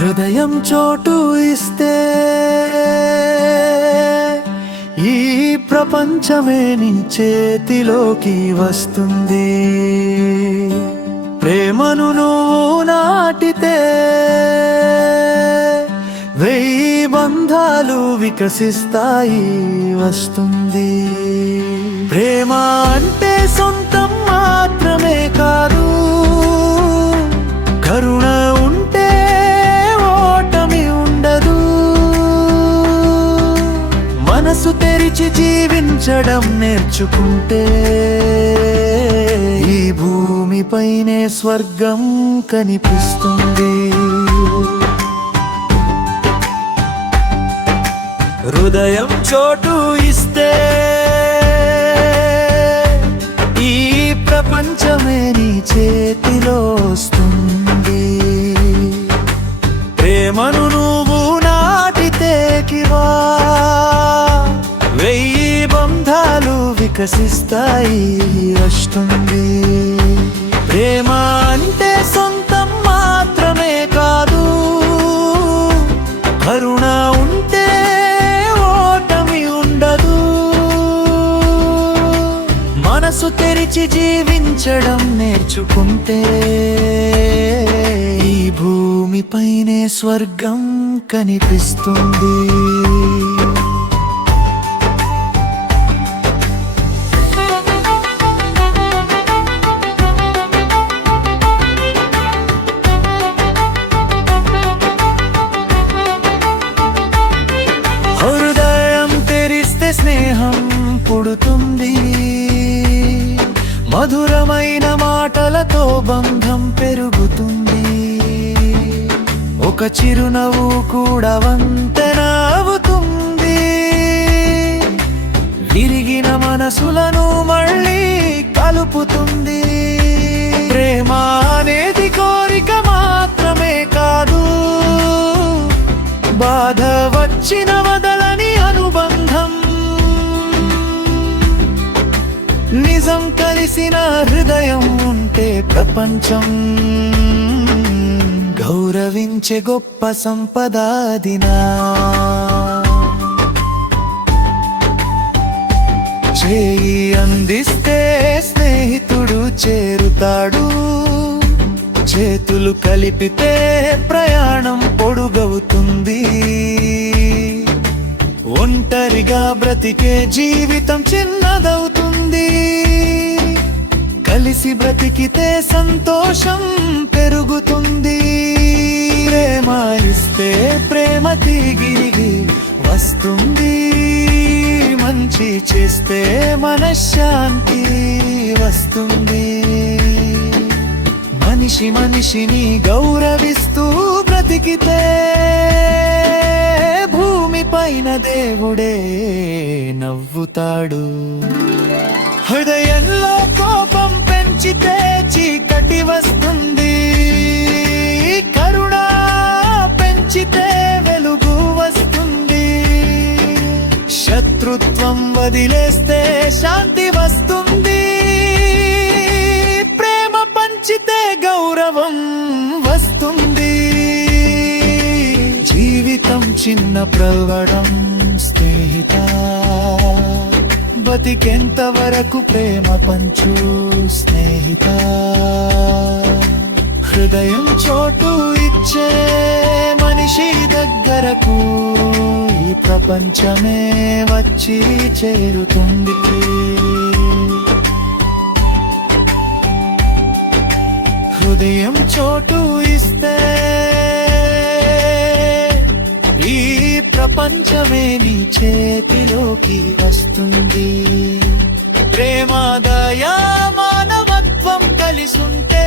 హృదయం చోటు ఇస్తే ఈ ప్రపంచమే నీ చేతిలోకి వస్తుంది. ప్రేమను నువ్వు నాటితే 1000 బంధాలు వికసిస్తాయి వస్తుంది. ప్రేమ అంటే సొంతం మాత్రమే కాదు, కరుణ ఉంటే ఓటమి ఉండదు. మనసు తెరిచి జీవించడం నేర్చుకుంటే ఈ భూమిపైనే స్వర్గం కనిపిస్తుంది. హృదయం చోటు ఇస్తే ఈ ప్రపంచమే నీ చేతిలో వస్తుంది. ప్రేమను నువ్వు నాటితే 1000 బంధాలు వికసిస్తాయి వస్తుంది. ప్రేమ అంటే సొంతం మాత్రమే కాదు, కరుణ ఉంటే ఓటమి ఉండదు. మనసు తెరిచి జీవించడం నేర్చుకుంటే ఈ భూమిపైనే స్వర్గం కనిపిస్తుంది. హృదయం తెరిస్తే స్నేహం పుడుతుంది. మధురమైన మాటలతో బంధం పెరుగుతుంది. ఒక చిరునవ్వు కూడా వంతెన అవుతుంది. విరిగిన మనసులను మళ్ళీ కలుపుతుంది. ప్రేమ అనేది కోరిక మాత్రమే కాదు, బాధ వచ్చిన వదలని అనుబంధం. నిజం కలిసిన హృదయం ఉంటే ప్రపంచం గౌరవించే గొప్ప సంపద దినా. చేయి అందిస్తే స్నేహితుడు చేరుతాడు. చేతులు కలిపితే ప్రయాణం పొడుగవుతుంది. ఒంటరిగా బ్రతికే జీవితం చిన్నదవుతుంది. కలిసి బ్రతికితే సంతోషం పెరుగుతుంది. ప్రేమ ఇస్తే ప్రేమ తిరిగి వస్తుంది. మంచి చేస్తే మనశ్శాంతి వస్తుంది. మనిషి మనిషిని గౌరవిస్తూ బ్రతికితే భూమిపైన దేవుడే నవ్వుతాడు. హృదయంలో కోపం పెంచితే చీకటి వస్తుంది. కరుణ పెంచితే వెలుగు వస్తుంది. శత్రుత్వం వదిలేస్తే శాంతి వస్తుంది. ప్రేమ పంచితే గౌరవం వస్తుంది. జీవితం చిన్న ప్రవడం స్నేహిత, బతికెంత వరకు ప్రేమ పంచు స్నేహిత. హృదయం చోటు ఇచ్చే మనిషి దగ్గరకు ఈ ప్రపంచమే వచ్చి చేరుతుంది. హృదయం చోటు ఇస్తే ఈ ప్రపంచమే నీ చేతిలోకి వస్తుంది. ప్రేమ దయా మానవత్వం కలిసుంటే